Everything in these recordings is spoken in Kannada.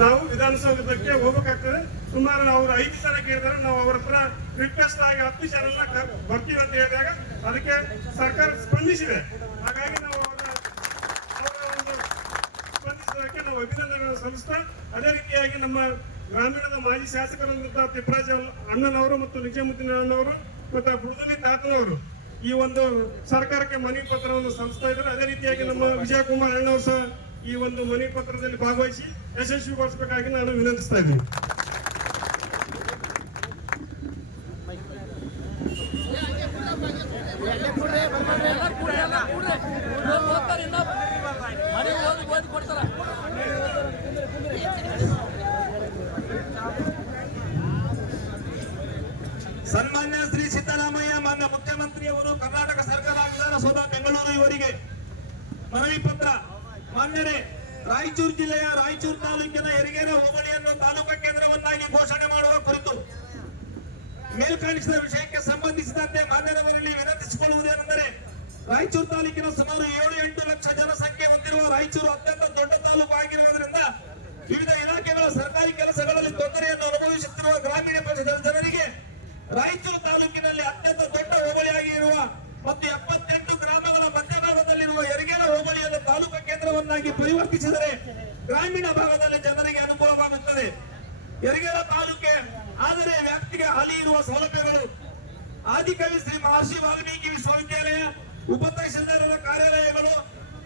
ನಾವು ವಿಧಾನಸೌಧಕ್ಕೆ ಹೋಗ್ಬೇಕಾಗ್ತದೆ. ಸುಮಾರು ಅವರು ಐದು ಜನ ಕೇಳಿದ್ರೆ. ನಾವು ಅವ್ರ ಹತ್ರ ರಿಕ್ವೆಸ್ಟ್ ಆಗಿ ಹತ್ತು ಜನ ಬರ್ತೀವಿ ಅಂತ ಹೇಳಿದಾಗ ಅದಕ್ಕೆ ಸರ್ಕಾರ ಸ್ಪಂದಿಸಿದೆ. ಹಾಗಾಗಿ ನಾವು ಅವರ ಅವರ ಒಂದು ನಾವು ಅಭಿನಂದನೆ ಸಲ್ಲಿಸ್ತಾ, ಅದೇ ರೀತಿಯಾಗಿ ನಮ್ಮ ಗ್ರಾಮೀಣದ ಮಾಜಿ ಶಾಸಕರಾದಂತಹ ತಿಪ್ಪರಾಜ ಅಣ್ಣನವರು ಮತ್ತು ನಿಜಾಮುದ್ದೀನ್ ಅಣ್ಣನವರು ಮತ್ತು ಬುಡದನಿ ತಾತನವರು ಈ ಒಂದು ಸರ್ಕಾರಕ್ಕೆ ಮನವಿ ಪತ್ರವನ್ನು ಸಲ್ಲಿಸ್ತಾ ಇದ್ದಾರೆ. ಅದೇ ರೀತಿಯಾಗಿ ನಮ್ಮ ವಿಜಯಕುಮಾರ್ ಅಣ್ಣವರು ಸಹ ಈ ಒಂದು ಮನವಿ ಪತ್ರದಲ್ಲಿ ಭಾಗವಹಿಸಿ ಯಶಸ್ವಿಗೊಳಿಸಬೇಕಾಗಿ ನಾನು ವಿನಂತಿಸ್ತಾ ಇದ್ದೀನಿ. ಸನ್ಮಾನ್ಯ ಶ್ರೀ ಸಿದ್ದರಾಮಯ್ಯ, ಮಾನ್ಯ ಮುಖ್ಯಮಂತ್ರಿಯವರು, ಕರ್ನಾಟಕ ಸರ್ಕಾರ, ವಿಧಾನಸೌಧ, ಬೆಂಗಳೂರು ಇವರಿಗೆ ಮನವಿ ಪತ್ರ. ಮಾನ್ಯರೇ, ರಾಯಚೂರು ಜಿಲ್ಲೆಯ ರಾಯಚೂರು ತಾಲೂಕಿನ ಹೆರಿಗೆರೆ ಹೋಬಳಿಯನ್ನು ತಾಲೂಕಾ ಕೇಂದ್ರವನ್ನಾಗಿ ಘೋಷಣೆ ಮಾಡುವ ಕುರಿತು ಮೇಲ್ಕಾಣಿಸಿದ ವಿಷಯಕ್ಕೆ ಸಂಬಂಧಿಸಿದಂತೆ ಮಾನ್ಯರವರಲ್ಲಿ ವಿನಂತಿಸಿಕೊಳ್ಳುವುದೇನೆಂದರೆ ರಾಯಚೂರು ತಾಲೂಕಿನ ಸುಮಾರು ಏಳು ಎಂಟು ಲಕ್ಷ ಜನಸಂಖ್ಯೆ ಹೊಂದಿರುವ ರಾಯಚೂರು ಅತ್ಯಂತ ದೊಡ್ಡ ತಾಲೂಕು ಆಗಿರುವುದರಿಂದ ವಿವಿಧ ಇಲಾಖೆಗಳ ಸರ್ಕಾರಿ ಕೆಲಸಗಳಲ್ಲಿ ತೊಂದರೆಯನ್ನು ಅನುಭವಿಸುತ್ತಿರುವ ಗ್ರಾಮೀಣ ಪ್ರದೇಶದ ಜನರಿಗೆ ರಾಯಚೂರು ತಾಲೂಕಿನಲ್ಲಿ ಅತ್ಯಂತ ದೊಡ್ಡ ಹೋಬಳಿಯಾಗಿರುವ ಮತ್ತು ಎಪ್ಪತ್ತೆಂಟು ಗ್ರಾಮಗಳ ಮಧ್ಯಭಾಗದಲ್ಲಿರುವ ಯರಗೇರ ಹೋಬಳಿಯನ್ನು ತಾಲೂಕು ಕೇಂದ್ರವನ್ನಾಗಿ ಪರಿವರ್ತಿಸಿದರೆ ಗ್ರಾಮೀಣ ಭಾಗದಲ್ಲಿ ಜನರಿಗೆ ಅನುಕೂಲವಾಗುತ್ತದೆ. ಯರಗೇರ ತಾಲೂಕೆ ಆದರೆ ವ್ಯಾಪ್ತಿಗೆ ಹಾಲಿ ಇರುವ ಸೌಲಭ್ಯಗಳು ಆದಿಕವಿ ಶ್ರೀ ಮಹರ್ಷಿ ವಾಲ್ಮೀಕಿ ವಿಶ್ವವಿದ್ಯಾಲಯ ಉಪ ಕಾರ್ಯಾಲಯಗಳು,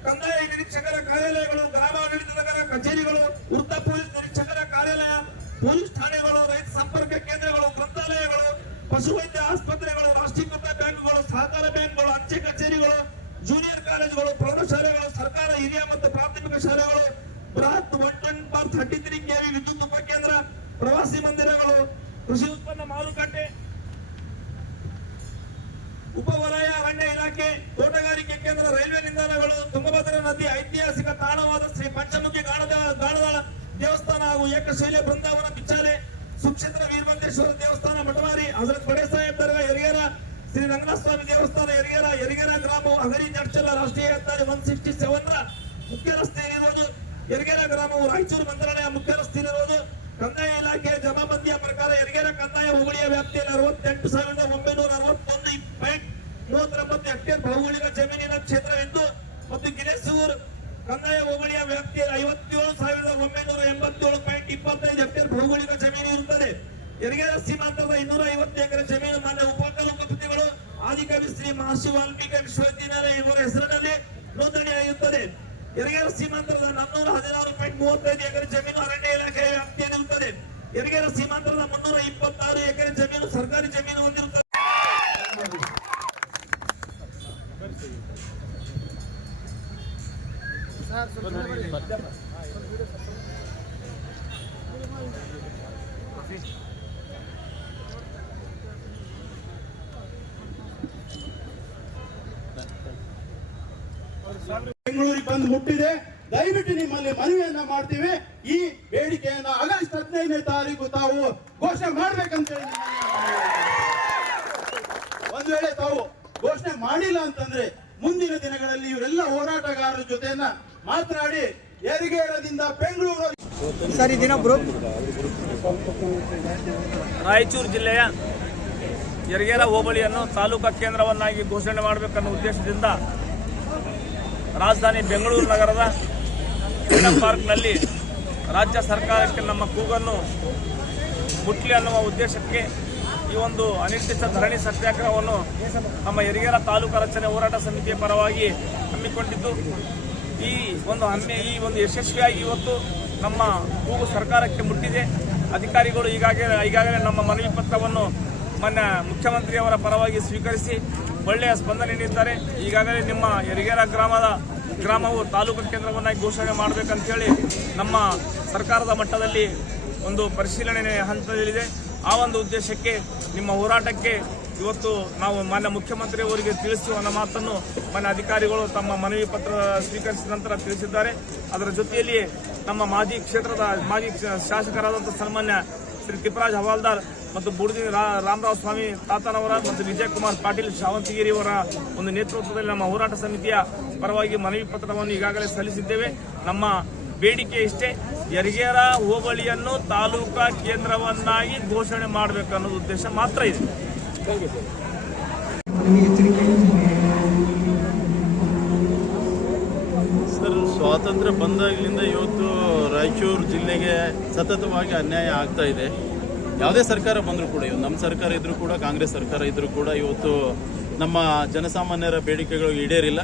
ಕಂದಾಯ ನಿರೀಕ್ಷಕರ ಕಾರ್ಯಾಲಯಗಳು ಗ್ರಾಮಾಡಳಿತದ ಕಚೇರಿಗಳು, ವೃತ್ತ ಪೊಲೀಸ್ ನಿರೀಕ್ಷಕರ ಕಾರ್ಯಾಲಯ, ಪೊಲೀಸ್ ಠಾಣೆಗಳು, ರೈತ ಸಂಪರ್ಕ ಕೇಂದ್ರಗಳು, ಗ್ರಂಥಾಲಯಗಳು ಪಶುವೈದ್ಯ ಆಸ್ಪತ್ರೆಗಳು, ರಾಷ್ಟ್ರೀಕೃತ ಬ್ಯಾಂಕ್ಗಳು, ಸಹಕಾರ ಬ್ಯಾಂಕ್ಗಳು, ಅಂಚೆ ಕಚೇರಿಗಳು ಜೂನಿಯರ್ ಕಾಲೇಜುಗಳು ಪ್ರೌಢಶಾಲೆಗಳು, ಸರ್ಕಾರ ಹಿರಿಯ ಮತ್ತು ಪ್ರಾಥಮಿಕ ಶಾಲೆಗಳು, ಬೃಹತ್ one ten bar thirty three KV ವಿದ್ಯುತ್ ಉಪಕೇಂದ್ರ, ಪ್ರವಾಸಿ ಮಂದಿರಗಳು, ಕೃಷಿ ಉತ್ಪನ್ನ ಮಾರುಕಟ್ಟೆ ಉಪವಲಯ ಅರಣ್ಯ ಇಲಾಖೆ, ತೋಟಗಾರಿಕೆ ಕೇಂದ್ರ, ರೈಲ್ವೆ ನಿಲ್ದಾಣಗಳು, ತುಂಗಭದ್ರಾ ನದಿ, ಐತಿಹಾಸಿಕ ತಾಣವಾದ ಶ್ರೀ ಪಂಚಮುಖಿ ಗಾಣದ ಗಾಣದ ದೇವಸ್ಥಾನ ಹಾಗೂ ಏಕಶೈಲಿಯ ಬೃಂದಾವನ ಬಿಚ್ಚಾಲೆ ಸುಕ್ಷೇತ್ರ ವೀರಭದ್ರೇಶ್ವರ ದೇವಸ್ಥಾನ, ಮಠವಾರಿ ಹಜರತ್ ಬಡೆ ಸಾಹೇಬ್ ದರ್ಗಾ ಹೆರಿಗೆರ ಶ್ರೀ ರಂಗನಾಥ ಸ್ವಾಮಿ ದೇವಸ್ಥಾನ ಹೆರಿಗೆರ ಹೆರಿಗೆರ ಗ್ರಾಮವು ಹಗರಿ ನಡ್ಚಲ್ಲ ರಾಷ್ಟ್ರೀಯ ಹೆದ್ದಾರಿ ಒನ್ ಸಿಕ್ಸ್ಟಿ ಸೆವೆನ್ ರ ಮುಖ್ಯ ರಸ್ತೆಯಲ್ಲಿರುವುದು ಹೆರಿಗೆರ ಗ್ರಾಮವು ರಾಯಚೂರು ಮಂತ್ರಾಲಯ ಮುಖ್ಯ ರಸ್ತೆಯಲ್ಲಿರುವುದು ಕಂದಾಯ ಇಲಾಖೆ ಜಮಾಬಂದಿಯ ಪ್ರಕಾರ ಹೆರಿಗೆರ ಕಂದಾಯ ಉಗುಳಿಯ ವ್ಯಾಪ್ತಿಯಲ್ಲಿ ಅರವತ್ತೆಂಟು ಸಾವಿರದ ಒಂಬೈನೂರ ಅರವತ್ತೊಂದು ಪಾಯಿಂಟ್ ಮೂವತ್ತೊಂಬತ್ತು ಹೆಕ್ಟೇರ್ ಭೌಗೋಳಿಕ ಜಮೀನಿನ ಕ್ಷೇತ್ರವೆಂದು ಮತ್ತು ಗಿಲೇಸೂರ್ ಕಂದಾಯ ಹೋಬಳಿಯ ವ್ಯಾಪ್ತಿಯಲ್ಲಿ ಐವತ್ತೇಳು ಸಾವಿರದ ಒಂಬೈನೂರ ಎಂಬತ್ತೇಳು ಪಾಯಿಂಟ್ ಇಪ್ಪತ್ತೈದು ಹೆಕ್ಟೇರ್ ಭೌಗೋಳಿಕ ಜಮೀನು ಇರುತ್ತದೆ. ಯರಿಗೇರ ಸೀಮಾಂತದ ಇನ್ನೂರ ಐವತ್ತು ಎಕರೆ ಜಮೀನು ಮಾನ್ಯ ಉಪಕುಲಪತಿಗಳು ಆದಿಕವಿ ಶ್ರೀ ಮಹರ್ಷಿ ವಾಲ್ಮೀಕಿ ವಿಶ್ವವಿದ್ಯಾಲಯ ಇವರ ಹೆಸರಿನಲ್ಲಿ ನೋಂದಣಿಯಾಗಿರುತ್ತದೆ ಯರಿಗೇರ ಸೀಮಾಂತರದ ನಾನ್ನೂರ ಹದಿನಾರು ಪಾಯಿಂಟ್ ಮೂವತ್ತೈದು ಎಕರೆ ಜಮೀನು ಅರಣ್ಯ ಇಲಾಖೆಯ ವ್ಯಾಪ್ತಿಯಲ್ಲಿರುತ್ತದೆ. ಯರಿಗೇರ ಸೀಮಾಂತರದ ಮುನ್ನೂರ ಇಪ್ಪತ್ತಾರು ಎಕರೆ ಜಮೀನು ಸರ್ಕಾರಿ ಜಮೀನು ಬೆಂಗಳೂರಿಗೆ ಬಂದು ಮುಟ್ಟಿದೆ. ದಯವಿಟ್ಟು ನಿಮ್ಮಲ್ಲಿ ಮನವಿಯನ್ನ ಮಾಡ್ತೀವಿ. ಈ ಬೇಡಿಕೆಯನ್ನ ಆಗಸ್ಟ್ ಹದಿನೈದನೇ ತಾರೀಕು ತಾವು ಘೋಷಣೆ ಮಾಡ್ಬೇಕಂತ ಹೇಳಿ ಒಂದು ವೇಳೆ ತಾವು ಘೋಷಣೆ ಮಾಡಿಲ್ಲ ಅಂತಂದ್ರೆ ಮುಂದಿನ ದಿನಗಳಲ್ಲಿ ಇವರೆಲ್ಲ ಹೋರಾಟಗಾರರ ಜೊತೆಯನ್ನ ಮಾತನಾಡಿ ಯರಿಗೇರದಿಂದ ಬೆಂಗಳೂರು ರಾಯಚೂರು ಜಿಲ್ಲೆಯ ಯರಗೇರ ಹೋಬಳಿಯನ್ನು ತಾಲೂಕಾ ಕೇಂದ್ರವನ್ನಾಗಿ ಘೋಷಣೆ ಮಾಡಬೇಕನ್ನೋ ಉದ್ದೇಶದಿಂದ ರಾಜಧಾನಿ ಬೆಂಗಳೂರು ನಗರದ ಫ್ರೀಡಂ ಪಾರ್ಕ್ನಲ್ಲಿ ರಾಜ್ಯ ಸರ್ಕಾರಕ್ಕೆ ನಮ್ಮ ಕೂಗನ್ನು ಮುಟ್ಲಿ ಅನ್ನುವ ಉದ್ದೇಶಕ್ಕೆ ಈ ಒಂದು ಅನಿರ್ದಿಷ್ಟ ಧರಣಿ ಸತ್ಯಾಗ್ರಹವನ್ನು ನಮ್ಮ ಯರಿಗೇರ ತಾಲೂಕು ರಚನೆ ಹೋರಾಟ ಸಮಿತಿಯ ಪರವಾಗಿ ಹಮ್ಮಿಕೊಂಡಿದ್ದು. ಈ ಒಂದು ಹಮ್ಮೆ, ಈ ಒಂದು ಯಶಸ್ವಿಯಾಗಿ ಇವತ್ತು ನಮ್ಮ ಕೂಗು ಸರ್ಕಾರಕ್ಕೆ ಮುಟ್ಟಿದೆ. ಅಧಿಕಾರಿಗಳು ಈಗಾಗಲೇ ಈಗಾಗಲೇ ನಮ್ಮ ಮನವಿ ಪತ್ರವನ್ನು ಮೊನ್ನೆ ಮುಖ್ಯಮಂತ್ರಿಯವರ ಪರವಾಗಿ ಸ್ವೀಕರಿಸಿ ಒಳ್ಳೆಯ ಸ್ಪಂದನೆ ನೀಡಿದ್ದಾರೆ. ಈಗಾಗಲೇ ನಿಮ್ಮ ಯರಿಗೇರ ಗ್ರಾಮದ, ಗ್ರಾಮವು ತಾಲೂಕು ಕೇಂದ್ರವನ್ನಾಗಿ ಘೋಷಣೆ ಮಾಡಬೇಕಂತೇಳಿ ನಮ್ಮ ಸರ್ಕಾರದ ಮಟ್ಟದಲ್ಲಿ ಒಂದು ಪರಿಶೀಲನೆ ಹಂತದಲ್ಲಿದೆ. ಆ ಒಂದು ಉದ್ದೇಶಕ್ಕೆ, ನಿಮ್ಮ ಹೋರಾಟಕ್ಕೆ ಇವತ್ತು ನಾವು ಮಾನ್ಯ ಮುಖ್ಯಮಂತ್ರಿಯವರಿಗೆ ತಿಳಿಸುವ ಮಾತನ್ನು ಮಾನ್ಯ ಅಧಿಕಾರಿಗಳು ತಮ್ಮ ಮನವಿ ಪತ್ರ ಸ್ವೀಕರಿಸಿದ ನಂತರ ತಿಳಿಸಿದ್ದಾರೆ. ಅದರ ಜೊತೆಯಲ್ಲಿ ನಮ್ಮ ಮಾಜಿ ಕ್ಷೇತ್ರದ ಮಾಜಿ ಶಾಸಕರಾದಂಥ ಸನ್ಮಾನ್ಯ ಶ್ರೀ ತಿಪ್ಪರಾಜ್ ಹವಾಲ್ದಾರ್ ಮತ್ತು ಬುಡದಿ ರಾಮರಾವ್ ಸ್ವಾಮಿ ತಾತನವರ ಮತ್ತು ವಿಜಯಕುಮಾರ್ ಪಾಟೀಲ್ ಶಾವಂತಿಗಿರಿಯವರ ಒಂದು ನೇತೃತ್ವದಲ್ಲಿ ನಮ್ಮ ಹೋರಾಟ ಸಮಿತಿಯ ಪರವಾಗಿ ಮನವಿ ಪತ್ರವನ್ನು ಈಗಾಗಲೇ ಸಲ್ಲಿಸಿದ್ದೇವೆ. ನಮ್ಮ ಬೇಡಿಕೆ ಇಷ್ಟೇ. ಯರಿಗೇರ ಹೋಬಳಿಯನ್ನು ತಾಲೂಕಾ ಕೇಂದ್ರವನ್ನಾಗಿ ಘೋಷಣೆ ಮಾಡಬೇಕು ಅನ್ನೋ ಉದ್ದೇಶ ಮಾತ್ರ ಇದೆ. ಸರ್, ಸ್ವಾತಂತ್ರ್ಯ ಬಂದಾಗಲಿಂದ ಇವತ್ತು ರಾಯಚೂರು ಜಿಲ್ಲೆಗೆ ಸತತವಾಗಿ ಅನ್ಯಾಯ ಆಗ್ತಾ ಇದೆ. ಯಾವುದೇ ಸರ್ಕಾರ ಬಂದರೂ ಕೂಡ ಇವತ್ತು ನಮ್ಮ ಸರ್ಕಾರ ಇದ್ರೂ ಕೂಡ, ಕಾಂಗ್ರೆಸ್ ಸರ್ಕಾರ ಇದ್ರೂ ಕೂಡ ಇವತ್ತು ನಮ್ಮ ಜನಸಾಮಾನ್ಯರ ಬೇಡಿಕೆಗಳು ಈಡೇರಿಲ್ಲ.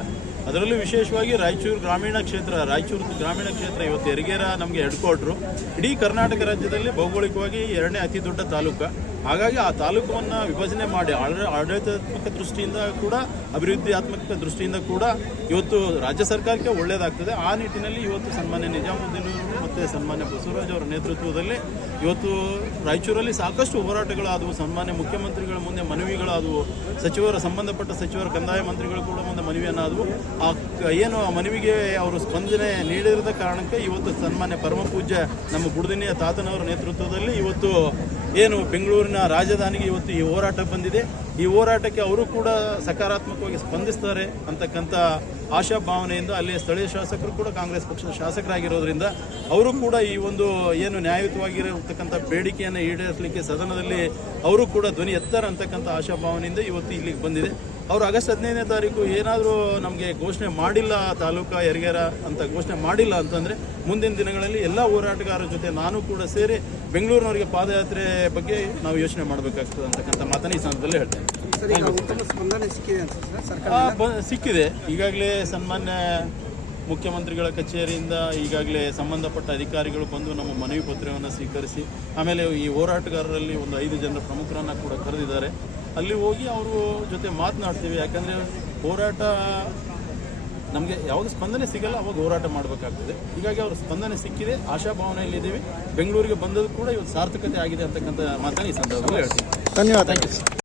ಅದರಲ್ಲೂ ವಿಶೇಷವಾಗಿ ರಾಯಚೂರು ಗ್ರಾಮೀಣ ಕ್ಷೇತ್ರ, ರಾಯಚೂರು ಗ್ರಾಮೀಣ ಕ್ಷೇತ್ರ ಇವತ್ತು ಹೆರಿಗೇರ ನಮಗೆ ಹೆಡ್ ಕ್ವಾರ್ಟ್ರು. ಇಡೀ ಕರ್ನಾಟಕ ರಾಜ್ಯದಲ್ಲಿ ಭೌಗೋಳಿಕವಾಗಿ ಎರಡನೇ ಅತಿ ದೊಡ್ಡ ತಾಲೂಕು. ಹಾಗಾಗಿ ಆ ತಾಲೂಕನ್ನು ವಿಭಜನೆ ಮಾಡಿ ಆಡಳ- ಆಡಳಿತಾತ್ಮಕ ದೃಷ್ಟಿಯಿಂದ ಕೂಡ, ಅಭಿವೃದ್ಧಿಯಾತ್ಮಕ ದೃಷ್ಟಿಯಿಂದ ಕೂಡ ಇವತ್ತು ರಾಜ್ಯ ಸರ್ಕಾರಕ್ಕೆ ಒಳ್ಳೆಯದಾಗ್ತದೆ ಆ ನಿಟ್ಟಿನಲ್ಲಿ ಇವತ್ತು ಸನ್ಮಾನ್ಯ ನಿಜಾಮುದ್ದೀನ್ ಅವರು ಮತ್ತು ಸನ್ಮಾನ್ಯ ಬಸವರಾಜ್ ಅವರ ನೇತೃತ್ವದಲ್ಲಿ ಇವತ್ತು ರಾಯಚೂರಲ್ಲಿ ಸಾಕಷ್ಟು ಹೋರಾಟಗಳಾದವು. ಸನ್ಮಾನ್ಯ ಮುಖ್ಯಮಂತ್ರಿಗಳ ಮುಂದೆ ಮನವಿಗಳಾದವು. ಸಚಿವರ, ಸಂಬಂಧಪಟ್ಟ ಸಚಿವರ ಕಂದಾಯ ಮಂತ್ರಿಗಳು ಕೂಡ ಮುಂದೆ ಮನವಿಯನ್ನಾದವು. ಆ ಏನು ಮನವಿಗೆ ಅವರು ಸ್ಪಂದನೆ ನೀಡಿರದ ಕಾರಣಕ್ಕೆ ಇವತ್ತು ಸನ್ಮಾನ್ಯ ಪರಮ ಪೂಜ್ಯ ನಮ್ಮ ಗುಡದಿನಿಯ ತಾತನವರ ನೇತೃತ್ವದಲ್ಲಿ ಇವತ್ತು ಏನು ಬೆಂಗಳೂರಿನ ರಾಜಧಾನಿಗೆ ಇವತ್ತು ಈ ಹೋರಾಟ ಬಂದಿದೆ. ಈ ಹೋರಾಟಕ್ಕೆ ಅವರು ಕೂಡ ಸಕಾರಾತ್ಮಕವಾಗಿ ಸ್ಪಂದಿಸ್ತಾರೆ ಅಂತಕ್ಕಂಥ ಆಶಾಭಾವನೆಯಿಂದ ಅಲ್ಲಿ ಸ್ಥಳೀಯ ಶಾಸಕರು ಕೂಡ ಕಾಂಗ್ರೆಸ್ ಪಕ್ಷದ ಶಾಸಕರಾಗಿರೋದ್ರಿಂದ ಅವರು ಕೂಡ ಈ ಒಂದು ಏನು ನ್ಯಾಯಯುತವಾಗಿರತಕ್ಕಂಥ ಬೇಡಿಕೆಯನ್ನು ಈಡೇರಿಸಲಿಕ್ಕೆ ಸದನದಲ್ಲಿ ಅವರು ಕೂಡ ಧ್ವನಿ ಎತ್ತಾರೆ ಅಂತಕ್ಕಂಥ ಆಶಾಭಾವನೆಯಿಂದ ಇವತ್ತು ಇಲ್ಲಿಗೆ ಬಂದಿದೆ. ಅವರು ಆಗಸ್ಟ್ ಹದಿನೈದನೇ ತಾರೀಕು ಏನಾದರೂ ನಮಗೆ ಘೋಷಣೆ ಮಾಡಿಲ್ಲ ತಾಲೂಕಾ ಯರಗೇರ ಅಂತ ಘೋಷಣೆ ಮಾಡಿಲ್ಲ ಅಂತಂದರೆ ಮುಂದಿನ ದಿನಗಳಲ್ಲಿ ಎಲ್ಲ ಹೋರಾಟಗಾರರ ಜೊತೆ ನಾನು ಕೂಡ ಸೇರಿ ಬೆಂಗಳೂರಿನವರಿಗೆ ಪಾದಯಾತ್ರೆ ಬಗ್ಗೆ ನಾವು ಯೋಚನೆ ಮಾಡಬೇಕಾಗ್ತದೆ ಅಂತಕ್ಕಂಥ ಮಾತನ್ನು ಈ ಸಂದರ್ಭದಲ್ಲಿ ಹೇಳ್ತೇನೆ ಸಿಕ್ಕಿದೆ ಈಗಾಗಲೇ ಸನ್ಮಾನ್ಯ ಮುಖ್ಯಮಂತ್ರಿಗಳ ಕಚೇರಿಯಿಂದ ಈಗಾಗಲೇ ಸಂಬಂಧಪಟ್ಟ ಅಧಿಕಾರಿಗಳು ಬಂದು ನಮ್ಮ ಮನವಿ ಪತ್ರವನ್ನು ಸ್ವೀಕರಿಸಿ ಆಮೇಲೆ ಈ ಹೋರಾಟಗಾರರಲ್ಲಿ ಒಂದು ಐದು ಜನರ ಪ್ರಮುಖರನ್ನು ಕೂಡ ಕರೆದಿದ್ದಾರೆ. ಅಲ್ಲಿ ಹೋಗಿ ಅವರು ಜೊತೆ ಮಾತನಾಡ್ತೀವಿ. ಯಾಕಂದರೆ ಹೋರಾಟ ನಮಗೆ ಯಾವಾಗ ಸ್ಪಂದನೆ ಸಿಗಲ್ಲ ಅವಾಗ ಹೋರಾಟ ಮಾಡಬೇಕಾಗ್ತದೆ. ಹೀಗಾಗಿ ಅವ್ರ ಸ್ಪಂದನೆ ಸಿಕ್ಕಿದೆ ಆಶಾಭಾವನೆಯಲ್ಲಿದ್ದೀವಿ ಬೆಂಗಳೂರಿಗೆ ಬಂದದ್ದು ಕೂಡ ಇವತ್ತು ಸಾರ್ಥಕತೆ ಆಗಿದೆ ಅಂತಕ್ಕಂಥ ಮಾತನ್ನು ಈ ಸಂದರ್ಭದಲ್ಲಿ ಹೇಳ್ತೀನಿ. ಧನ್ಯವಾದ ಥ್ಯಾಂಕ್ ಯು